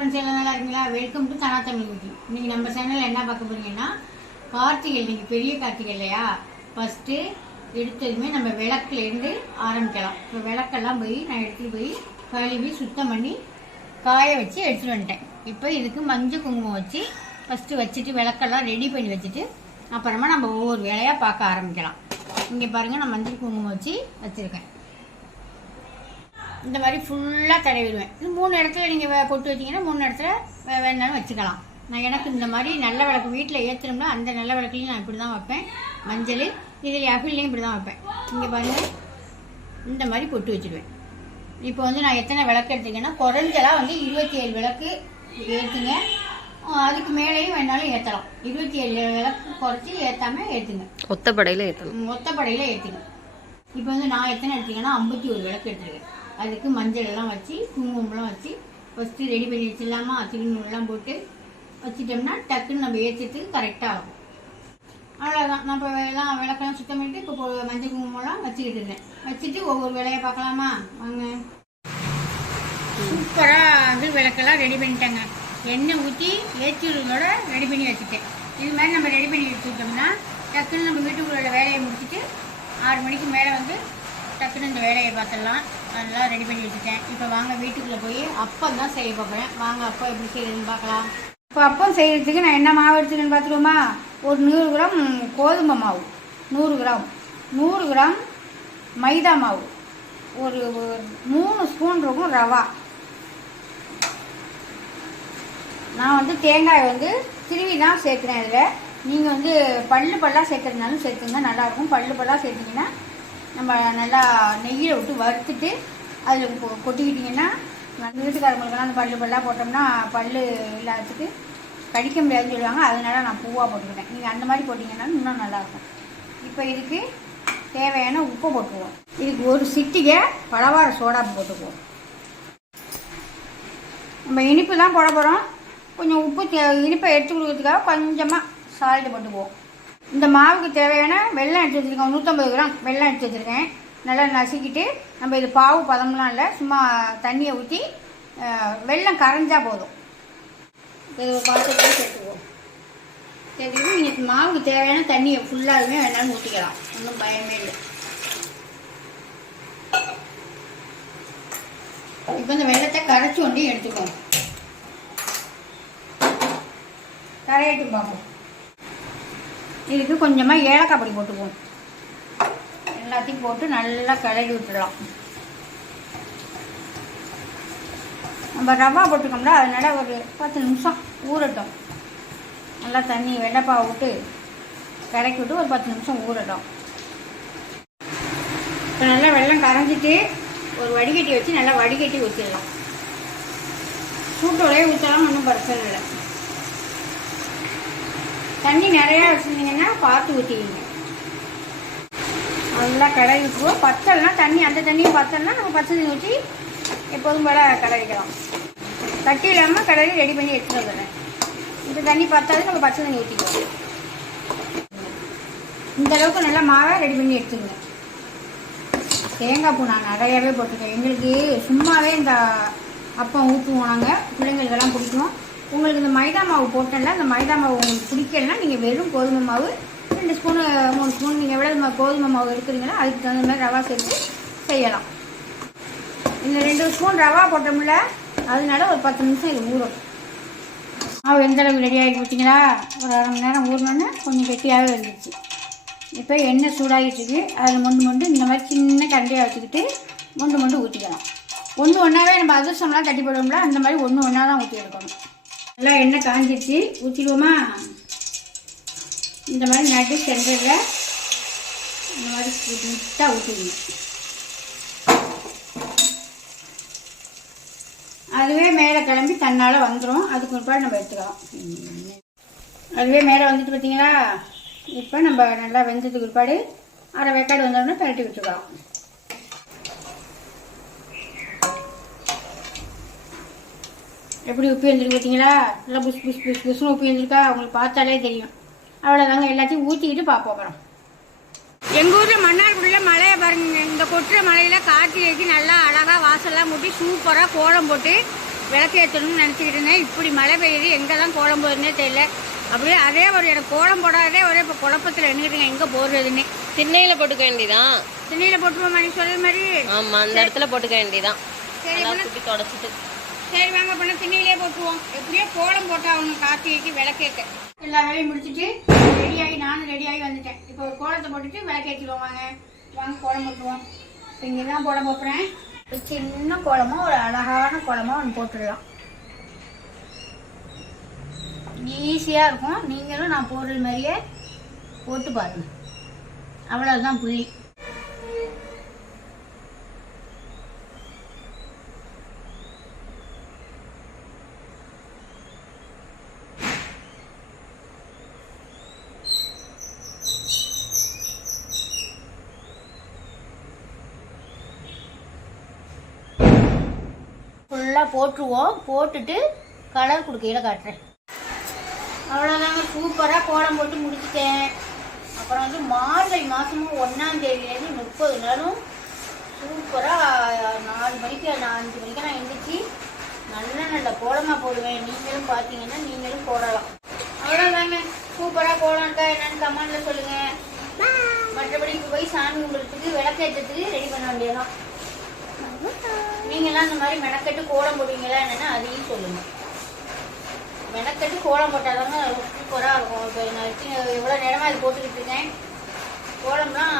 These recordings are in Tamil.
ஃப்ரெண்ட்ஸ் எல்லாம் நல்லா இருக்கீங்களா? Welcome to Dhana Tamil YouTube. இன்னைக்கு நம்ம சேனலில் என்ன பார்க்க போறீங்கன்னா, கார்த்திகை இன்னைக்கு பெரிய கார்த்திகை இல்லையா? ஃபஸ்ட்டு எடுத்ததுமே நம்ம விளக்குலேருந்து ஆரம்பிக்கலாம். இப்போ விளக்கெல்லாம் போய் நான் எடுத்துகிட்டு போய் கழுவி சுத்தம் பண்ணி காய வச்சு எடுத்துகிட்டு வந்துட்டேன். இப்போ இதுக்கு மஞ்சள் குங்குமம் வச்சு ஃபஸ்ட்டு வச்சுட்டு விளக்கெல்லாம் ரெடி பண்ணி வச்சுட்டு அப்புறமா நம்ம ஒவ்வொரு வேலையாக பார்க்க ஆரம்பிக்கலாம். இங்கே பாருங்கள், நான் மஞ்சள் குங்குமம் வச்சு வச்சுருக்கேன். இந்த மாதிரி ஃபுல்லாக தடவிடுவேன். இது 3 இடத்துல நீங்கள் பொட்டு வச்சிங்கன்னா 3 இடத்துல வேணாலும் வச்சுக்கலாம். நான் எனக்கு இந்த மாதிரி நல்ல விளக்கு வீட்டில் ஏற்றணும்னா அந்த நல்ல விளக்குலையும் நான் இப்படி தான் வைப்பேன். மஞ்சள் இதில் அகிலையும் இப்படி தான் வைப்பேன். இங்கே பாருங்கள், இந்த மாதிரி பொட்டு வச்சுடுவேன். இப்போ வந்து நான் எத்தனை விளக்கு எடுத்துக்கேன்னா, குறைஞ்சலாம் வந்து 27 விளக்கு ஏற்றுங்க. அதுக்கு மேலேயும் வேணாலும் ஏற்றலாம். 27 விளக்கு குறைச்சி ஏற்றாமல் ஏற்றுங்க. ஒத்தப்படையில் ஏற்றலாம். ஒத்தப்படையில் ஏற்றுங்க. இப்போ வந்து நான் எத்தனை எடுத்துக்கேன்னா 51 விளக்கு எடுத்துருக்கேன். அதுக்கு மஞ்சள் எல்லாம் வச்சு குங்குமம்லாம் வச்சு ஃபஸ்ட்டு ரெடி பண்ணி வச்சிடலாமா? திருநூறுலாம் போட்டு வச்சிட்டோம்னா டக்குன்னு நம்ம ஏற்றுறதுக்கு கரெக்டாக ஆகும். அவ்வளோதான். நான் இப்போ எல்லாம் விளக்கெல்லாம் சுத்தம் பண்ணிட்டு இப்போ மஞ்சள் குங்குமம்லாம் வச்சுக்கிட்டு இருக்கேன். வச்சுட்டு ஒவ்வொரு வேலையை பார்க்கலாமா? வாங்க. சூப்பராக வந்து விளக்கெல்லாம் ரெடி பண்ணிட்டேங்க. எண்ணெய் ஊற்றி ஏற்றியோட ரெடி பண்ணி வச்சுட்டேன். இது மாதிரி நம்ம ரெடி பண்ணி வச்சுக்கிட்டோம்னா டக்குன்னு நம்ம வீட்டுக்குள்ள வேலையை முடிச்சுட்டு 6 மணிக்கு மேலே வந்து டக்குன்னு இந்த வேலையை பார்த்துடலாம். அதெல்லாம் ரெடி பண்ணி வச்சுட்டேன். இப்போ வாங்க வீட்டுக்குள்ளே போய் அப்பம் தான் செய்ய போகிறேன். வாங்க அப்பம் எப்படி செய்யறதுன்னு பார்க்கலாம். இப்போ அப்பம் செய்கிறதுக்கு நான் என்ன மாவு எடுத்துக்கேன்னு பார்த்துருவோமா? ஒரு 100 கிராம் கோதுமை மாவு, 100 கிராம் மைதா மாவு, ஒரு 3 ஸ்பூன் இருக்கும் ரவா. நான் வந்து தேங்காய் வந்து திருவி தான் சேர்க்குறேன். இதில் நீங்கள் வந்து பல்லாக சேர்க்குறதுனாலும் சேர்த்துங்க, நல்லாயிருக்கும். பல்லாக சேர்த்திங்கன்னா நம்ம நல்லா நெய்யில் விட்டு வறுத்துட்டு அதில் கொட்டிக்கிட்டிங்கன்னா, நம்ம வீட்டுக்காரங்களுக்கெல்லாம் அந்த பல்லாக போட்டோம்னா பல் இல்லாததுக்கு கடிக்க முடியாதுன்னு சொல்லுவாங்க. அதனால நான் பூவாக போட்டுக்கிட்டேன். நீங்கள் அந்த மாதிரி போட்டிங்கன்னா இன்னும் நல்லாயிருக்கும். இப்போ இதுக்கு தேவையான உப்பை போட்டுக்குவோம். இதுக்கு ஒரு சிட்டிகை பலவார சோடா போட்டுக்குவோம். நம்ம இனிப்பு தான் போட போகிறோம். கொஞ்சம் உப்பு இனிப்பை எடுத்து கொடுக்கறதுக்காக கொஞ்சமாக சால்ட்டு போட்டுக்குவோம். இந்த மாவுக்கு தேவையான வெல்லம் எடுத்து வச்சுருக்கேன். 150 கிராம் வெல்லம் எடுத்து வச்சுருக்கேன். நல்லா நசுக்கிட்டு, நம்ம இது பாவு பதம்லாம் இல்லை, சும்மா தண்ணியை ஊற்றி வெல்லம் கரைஞ்சால் போதும். இது ஒரு பாத்திரத்தில் சேர்த்துக்குவோம். சேர்த்துக்கிட்டு நீங்கள் மாவுக்கு தேவையான தண்ணியை ஃபுல்லாகவே வேணாலும் ஊற்றிக்கலாம். ஒன்றும் பயமே இல்லை. இப்போ இந்த வெல்லத்தை கரைச்சி கொண்டு எடுத்துக்கோங்க. கரையட்டும் பார்ப்போம். இதுக்கு கொஞ்சமாக ஏலக்காய் பொடி போட்டுக்குவோம். எல்லாத்தையும் போட்டு நல்லா கிளறி விட்டுடலாம். நம்ம ரவா போட்டுக்கோம்ல, அதனால ஒரு 10 நிமிஷம் ஊறட்டும். நல்லா தண்ணி வெள்ளைப்பாவை விட்டு கரைக்கி விட்டு ஒரு 10 நிமிஷம் ஊறட்டும். இப்போ நல்லா வெல்லம் கரைஞ்சிட்டு ஒரு வடிகட்டி வச்சு நல்லா வடிகட்டி ஊற்றிடலாம். சூட்டோடையே ஊற்றலாம், ஒன்றும் பிரச்சனை இல்லை. தண்ணி நிறையா வச்சுருந்தீங்கன்னா பார்த்து ஊற்றிக்கிங்க. நல்லா கலரி விட்டுருவோம். பத்தலைனா தண்ணி, அந்த தண்ணியும் பத்தலைனா நம்ம பச்சை தண்ணி ஊற்றி எப்போதும் போல கலரிக்கலாம். கட்டி இல்லாமல் கலரி ரெடி பண்ணி எடுத்துகிட்டு வந்துடுறேன். இந்த தண்ணி பத்தாது, நம்ம பச்சை தண்ணி ஊற்றிக்குவோம். இந்த அளவுக்கு நல்லா மாவை ரெடி பண்ணி எடுத்துங்க. தேங்காய் பூ நான் நிறையாவே போட்டுருக்கேன். எங்களுக்கு சும்மாவே இந்த அப்பம் ஊற்றுவோம். நாங்கள் பிள்ளைங்களுக்கெல்லாம் பிடிக்கும். உங்களுக்கு இந்த மைதா மாவு போட்டேன்னா, இந்த மைதா மாவு உங்களுக்கு பிடிக்கலன்னா நீங்கள் வெறும் கோதுமை மாவு 2 ஸ்பூனு 3 ஸ்பூன் நீங்கள் எவ்வளோ கோதுமை மாவு எடுக்கிறீங்களோ அதுக்கு தகுந்த மாதிரி ரவா சேர்த்து செய்யலாம். இந்த 2 ஸ்பூன் ரவா போட்டோம்ல, அதனால ஒரு 10 நிமிஷம் இது ஊறும். மாவு எந்த அளவுக்கு ரெடி ஆகி போச்சிங்களா? ஒரு 1/2 மணி நேரம் ஊறினோன்னு கொஞ்சம் கெட்டியாகவே வந்துடுச்சு. இப்போ எண்ணெய் சூடாகிட்டுருக்கு. அதில் மொண்டு இந்த மாதிரி சின்ன கரண்டியாக வச்சுக்கிட்டு மொண்டு ஊற்றிக்கலாம். ஒன்றாவே நம்ம அதிர்சம்லாம் தட்டி போடுவோம்ல, அந்த மாதிரி ஒன்றா தான் ஊற்றி எடுக்கணும். நல்லா எண்ணெய் காஞ்சிடுச்சு, ஊற்றிடுவோமா? இந்த மாதிரி நட்டு சென்டரில் இந்த மாதிரி நீட்டாக ஊற்றிடுங்க. அதுவே மேலே கிளம்பி தன்னால் வந்துடும். அதுக்கு முற்பாடு நம்ம எடுத்துக்கலாம். அதுவே மேலே வந்துட்டு பார்த்தீங்களா? இப்போ நம்ம நல்லா வெந்ததுக்கு பிற்பாடு அரை வேக்காடு வந்தோடனே பரட்டி விட்டுக்கலாம். எப்படி உப்பி வந்துருக்கு பார்த்தீங்களா? நல்லா புஷ்னு உப்பி வந்துருக்கா? உங்களுக்கு பார்த்தாலே தெரியும். அவ்வளோதாங்க. எல்லாத்தையும் ஊற்றிக்கிட்டு பார்ப்போம். அப்புறம் எங்கள் ஊரில் மன்னார்குடியில் மலையை பாருங்க. இந்த கொட்டுற மலையில் கார்த்திகைக்கு நல்லா அழகாக வாசல்லாம் மூட்டி சூப்பராக கோலம் போட்டு விளக்கேற்றணும்னு நினச்சிக்கிட்டு இருந்தேன். இப்படி மழை பெய்யுது, எங்கே தான் கோலம் போடுறதுனே தெரியல. அப்படியே அதே ஒரு எனக்கு கோலம் போடாதே ஒரே இப்போ குழப்பத்தில் நின்றுட்டுங்க எங்கே போடுறதுன்னு. திண்ணையில் போட்டுக்க வேண்டியதான். திண்ணையில் போட்டுருவோம் நீ சொல்கிற மாதிரி. ஆமாம், அந்த இடத்துல போட்டுக்க வேண்டியதான். சரி குட்டி தொடச்சிட்டு. சரி வாங்க பண்ண திண்ணையிலே போட்டுருவோம். எப்படியோ கோலம் போட்டால் அவங்க கார்த்திகைக்கு விளக்கேற்ற எல்லா வேலையும் முடிச்சுட்டு ரெடியாகி நானும் ரெடியாகி வந்துட்டேன். இப்போ ஒரு கோலத்தை போட்டுட்டு விளக்கேற்றிடுவோம். வாங்க வாங்க கோலம் போட்டுருவோம். இங்கே தான் கோலம் போட்டுறேன். ஒரு சின்ன கோலமாக ஒரு அழகான கோலமாக ஒன்று போட்டுடலாம். ஈஸியாக இருக்கும். நீங்களும் நான் போடுறது மாதிரியே போட்டு பாருங்க. அவ்வளோதான் புள்ளி. ஃபுல்லாக போட்டுருவோம். போட்டுட்டு கலர் கொடுக்கையில் காட்டுறேன். அவ்வளோதாங்க, சூப்பராக கோலம் போட்டு முடிச்சுட்டேன். அப்புறம் வந்து மார்கழி மாதமும் 1ஆம் தேதியிலேருந்து 30 நாளும் சூப்பராக 4 மணிக்கு 5 மணிக்கு நான் எழுந்திரிச்சி நல்ல கோலமாக போடுவேன். நீங்களும் பார்த்தீங்கன்னா நீங்களும் போடலாம். அவ்வளோதாங்க, சூப்பராக கோலம் இருக்கா என்னன்னு கமெண்ட்டில் சொல்லுங்கள். மற்றபடி இப்போ போய் சாமி கும்பிட்றதுக்கு விளக்கேற்றத்துக்கு ரெடி பண்ண வேண்டியதான். நீங்களாம் இந்த மாதிரி மெனக்கட்டு கோலம் போடுவீங்களா என்னென்னா அதையும் சொல்லுங்கள். மெனக்கட்டு கோலம் போட்டாதாங்க சூப்பராக இருக்கும். இப்போ நான் எவ்வளோ நேரமாக இது போட்டுக்கிட்டு இருக்கேன். கோலம்லாம்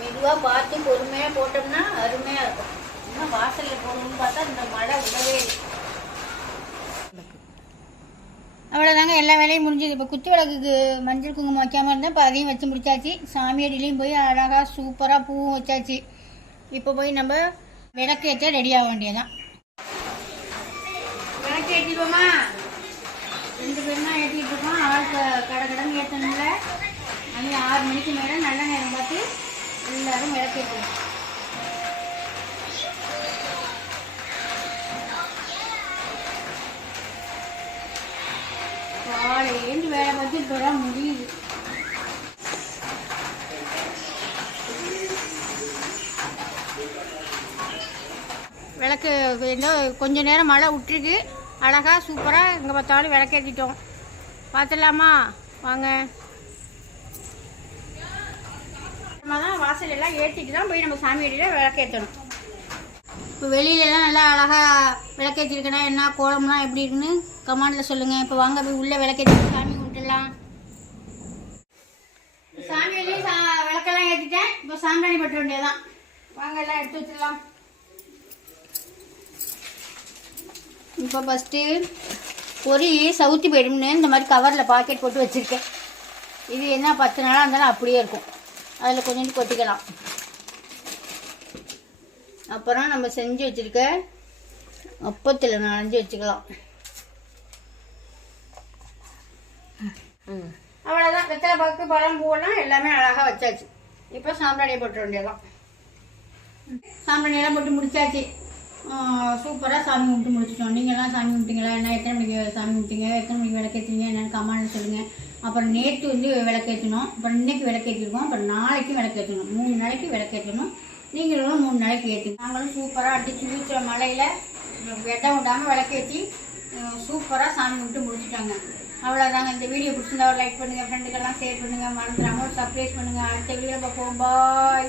மெதுவாக பார்த்து பொறுமையாக போட்டோம்னா அருமையாக இருக்கும். இன்னும் வாசலில் போகணும்னு பார்த்தா இந்த மழை விடவே இல்லை. அவ்வளோதாங்க, எல்லா வேலையும் முடிஞ்சது. இப்போ குத்து விளக்குக்கு மஞ்சள் குங்குமம் வைக்காமல் இருந்தால் இப்போ அதையும் வச்சு முடிச்சாச்சு. சாமியடிலையும் போய் அழகாக சூப்பராக பூவும் வச்சாச்சு. இப்போ போய் நம்ம விளக்கு ஏற்ற ரெடி ஆக வேண்டியதான். விளக்கு ஏற்றிடுவோமா? 2 பேரும் தான் ஏற்றிட்டு இருக்கோம். ஆளுக்கு கடை ஏற்றணும்ல. அது 6 மணிக்கு மேலே நல்ல நேரம் பார்த்து எல்லாரும் விளக்கு ஏற்றுவோம். காலையிலேருந்து வேலை பார்த்து இப்போ தான் முடியுது. விளக்கு கொஞ்சம் நேரம் மழை விட்டுருக்கு. அழகாக சூப்பராக எங்கே பார்த்தாலும் விளக்கேற்றிட்டோம். பார்த்துடலாமா? வாங்க. நம்ம தான் வாசல் எல்லாம் ஏற்றிட்டு தான் போய் நம்ம சாமி அடியில் விளக்கேற்றணும். இப்போ வெளியிலலாம் நல்லா அழகாக விளக்கேற்றிருக்கேன்னா என்ன கோலம்லாம் எப்படி இருக்குன்னு கமெண்டில் சொல்லுங்கள். இப்போ வாங்க போய் உள்ளே விளக்கேற்றி சாமி கும்பிட்டுடலாம். சாமி வெளியே விளக்கெல்லாம் ஏற்றிட்டேன். இப்போ சாம்பிராணி பட்ட வேண்டியதான். வாங்க எல்லாம் எடுத்து வச்சிடலாம். இப்போ ஃபஸ்ட்டு பொறி சவுத்தி போயிடும்னு இந்த மாதிரி கவரில் பாக்கெட் போட்டு வச்சுருக்கேன். இது என்ன 10 நாளாக இருந்தாலும் அப்படியே இருக்கும். அதில் கொஞ்சோண்டு கொட்டிக்கலாம். அப்புறம் நம்ம செஞ்சு வச்சுருக்க அப்பத்தில் நனைஞ்சு வச்சுக்கலாம். அவ்வளோதான், வெத்தலை பாக்கு பழம் பூவெல்லாம் எல்லாமே அழகாக வச்சாச்சு. இப்போ சாம்பிராணியை போட்டுற வேண்டியதான். சாம்பிராணியெல்லாம் போட்டு முடிச்சாச்சு. சூப்பராக சாமி கும்பிட்டு முடிச்சிட்டோம். நீங்கள்லாம் சாமி கும்பிட்டீங்களா? என்ன எத்தனை மணிக்கு சாமி கும்பிட்டீங்க? எத்தனை மணிக்கு விளக்கேற்றிங்க என்னென்னு கமெண்ட் சொல்லுங்கள். அப்புறம் நேற்று வந்து விளக்கேற்றணும். அப்புறம் இன்றைக்கி விளக்கேற்றிருக்கோம். அப்புறம் நாளைக்கு விளக்கேற்றணும். 3 நாளைக்கு விளக்கேற்றணும். நீங்களும் 3 நாளைக்கு ஏற்றி நாங்களும் சூப்பராக அடித்து ஊற்றுற மழையில் வெட்டம் விடாமல் விளக்கேற்றி சூப்பராக சாமி கும்பிட்டு முடிச்சுட்டாங்க. அவ்வளோதாங்க. இந்த வீடியோ பிடிச்சிருந்தா ஒரு லைக் பண்ணுங்கள், ஃப்ரெண்டுக்கெல்லாம் ஷேர் பண்ணுங்கள், மறந்துடாமல் சப்ஸ்கிரைப் பண்ணுங்கள். அடுத்த வீடியோ பார்ப்போம். பாய்.